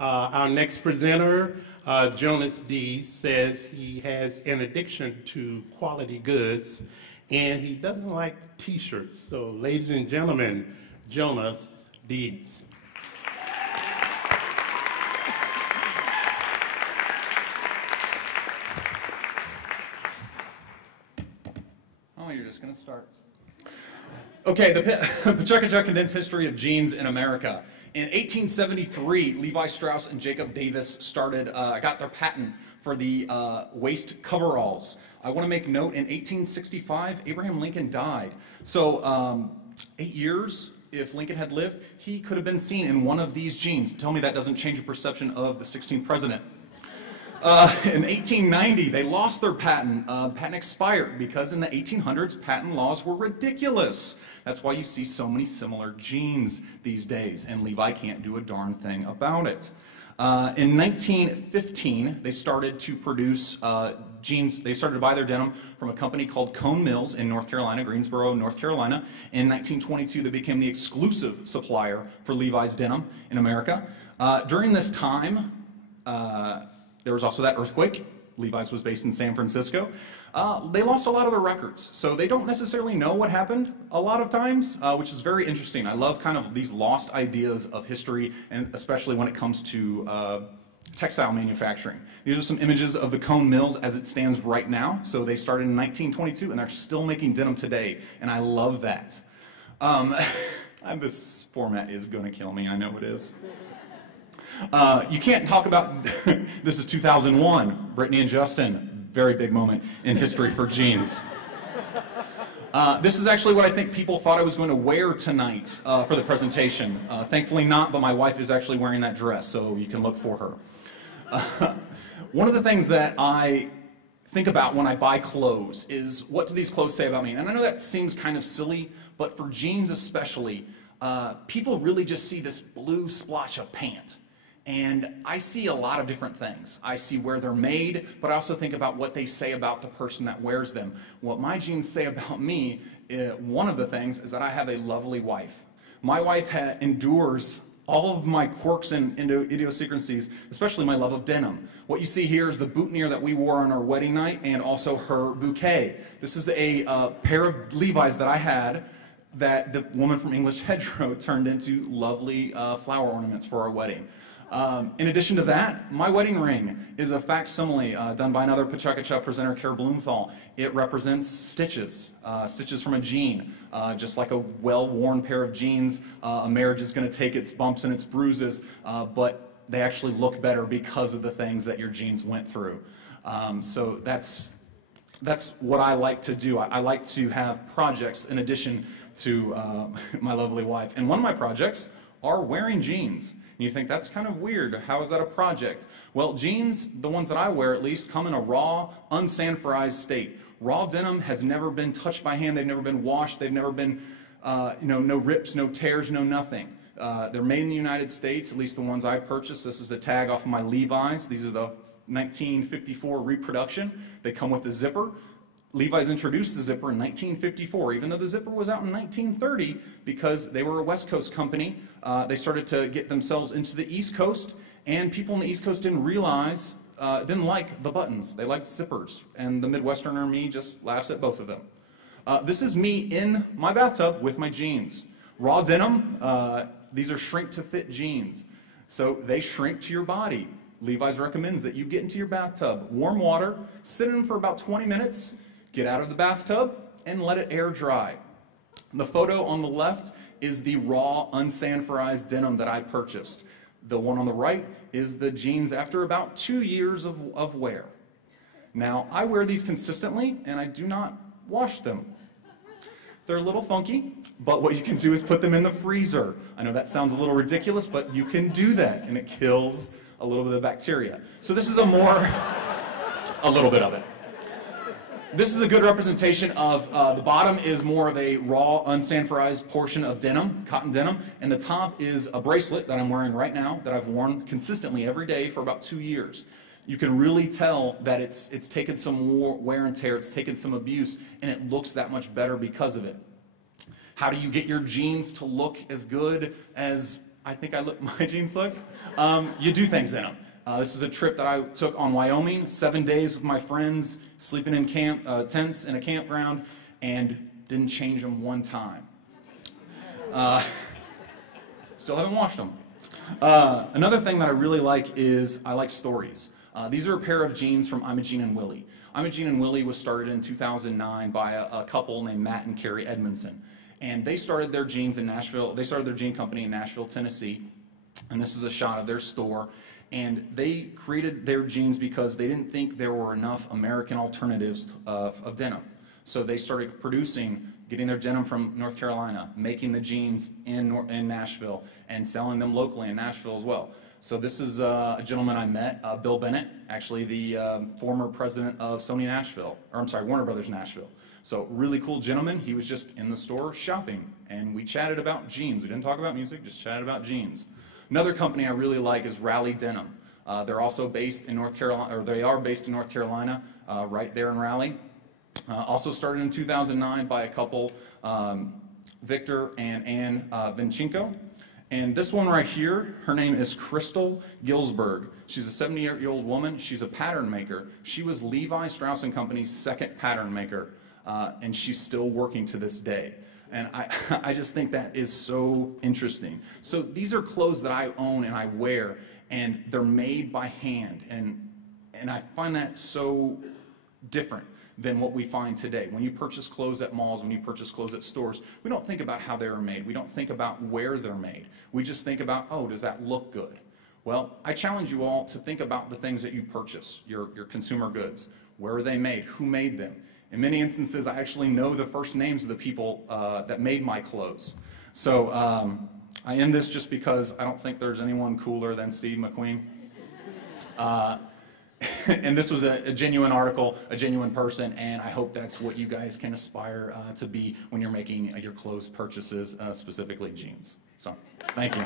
Our next presenter, Jonas Dees, says he has an addiction to quality goods and he doesn't like t-shirts. So, ladies and gentlemen, Jonas Dees. Oh, you're just going to start. Okay, the Pacheco Condensed History of Jeans in America. In 1873, Levi Strauss and Jacob Davis got their patent for the waist coveralls. I want to make note, in 1865, Abraham Lincoln died. So 8 years, if Lincoln had lived, he could have been seen in one of these jeans. Tell me that doesn't change your perception of the 16th president. In 1890, they lost their patent. Patent expired because in the 1800s, patent laws were ridiculous. That's why you see so many similar jeans these days, and Levi can't do a darn thing about it. In 1915, they started to produce jeans. They started to buy their denim from a company called Cone Mills in North Carolina, Greensboro, North Carolina. In 1922, they became the exclusive supplier for Levi's denim in America. During this time, there was also that earthquake. Levi's was based in San Francisco. They lost a lot of their records, so they don't necessarily know what happened a lot of times, which is very interesting. I love kind of these lost ideas of history, and especially when it comes to textile manufacturing. These are some images of the Cone Mills as it stands right now. So they started in 1922, and they're still making denim today, and I love that. This format is going to kill me, I know it is. You can't talk about, this is 2001, Brittany and Justin, very big moment in history for jeans. This is actually what I think people thought I was going to wear tonight for the presentation. Thankfully not, but my wife is actually wearing that dress, so you can look for her. One of the things that I think about when I buy clothes is, what do these clothes say about me? And I know that seems kind of silly, but for jeans especially, people really just see this blue splotch of pant. And I see a lot of different things. I see where they're made, but I also think about what they say about the person that wears them. What my jeans say about me, one of the things is that I have a lovely wife. My wife endures all of my quirks and idiosyncrasies, especially my love of denim. What you see here is the boutonniere that we wore on our wedding night, and also her bouquet. This is a pair of Levi's that I had that the woman from English Hedgerow turned into lovely flower ornaments for our wedding. In addition to that, my wedding ring is a facsimile done by another Pacheco presenter, Cara Blumenthal. It represents stitches, stitches from a jean. Just like a well-worn pair of jeans, a marriage is going to take its bumps and its bruises, but they actually look better because of the things that your jeans went through. So that's what I like to do. I like to have projects in addition to my lovely wife. And one of my projects are wearing jeans. And you think, that's kind of weird. How is that a project? Well, jeans, the ones that I wear at least, come in a raw, unsanforized state. Raw denim has never been touched by hand. They've never been washed. They've never been, no rips, no tears, no nothing. They're made in the United States, at least the ones I purchased. This is the tag off of my Levi's. These are the 1954 reproduction. They come with the zipper. Levi's introduced the zipper in 1954, even though the zipper was out in 1930, because they were a West Coast company. They started to get themselves into the East Coast, and people in the East Coast didn't realize, didn't like the buttons. They liked zippers, and the Midwesterner me just laughs at both of them. This is me in my bathtub with my jeans. Raw denim, these are shrink-to-fit jeans, so they shrink to your body. Levi's recommends that you get into your bathtub, warm water, sit in them for about 20 minutes, get out of the bathtub, and let it air dry. The photo on the left is the raw, unsanforized denim that I purchased. The one on the right is the jeans after about 2 years of wear. Now, I wear these consistently, and I do not wash them. They're a little funky, but what you can do is put them in the freezer. I know that sounds a little ridiculous, but you can do that, and it kills a little bit of bacteria. So this is a little bit of it. This is a good representation of, the bottom is more of a raw, unsanforized portion of denim, cotton denim, and the top is a bracelet that I'm wearing right now that I've worn consistently every day for about 2 years. You can really tell that it's taken some wear and tear, it's taken some abuse, and it looks that much better because of it. How do you get your jeans to look as good as I think my jeans look. You do things in them. This is a trip that I took on Wyoming, 7 days with my friends, sleeping in tents in a campground, and didn't change them one time. Still haven't washed them. Another thing that I really like is I like stories. These are a pair of jeans from I'm a Jean and Willie. I'm a Jean and Willie was started in 2009 by a couple named Matt and Carrie Edmondson. And they started their jeans in Nashville. They started their jean company in Nashville, Tennessee. And this is a shot of their store. And they created their jeans because they didn't think there were enough American alternatives of denim. So they started getting their denim from North Carolina, making the jeans in Nashville, and selling them locally in Nashville as well. So this is a gentleman I met, Bill Bennett, actually the former president of Warner Brothers Nashville. So really cool gentleman. He was just in the store shopping, and we chatted about jeans. We didn't talk about music, just chatted about jeans. Another company I really like is Raleigh Denim. They're also based in North Carolina, or they are based in North Carolina, right there in Raleigh. Also started in 2009 by a couple, Victor and Ann Vinchenko. And this one right here, her name is Crystal Gilsberg. She's a 78-year-old woman. She's a pattern maker. She was Levi Strauss & Company's second pattern maker, and she's still working to this day. And I just think that is so interesting. So these are clothes that I own and I wear, and they're made by hand. And I find that so different than what we find today. When you purchase clothes at malls, when you purchase clothes at stores, we don't think about how they were made. We don't think about where they're made. We just think about, oh, does that look good? Well, I challenge you all to think about the things that you purchase, your consumer goods. Where are they made? Who made them? In many instances, I actually know the first names of the people that made my clothes. So I end this just because I don't think there's anyone cooler than Steve McQueen. And this was a genuine article, a genuine person, and I hope that's what you guys can aspire to be when you're making your clothes purchases, specifically jeans. So, thank you.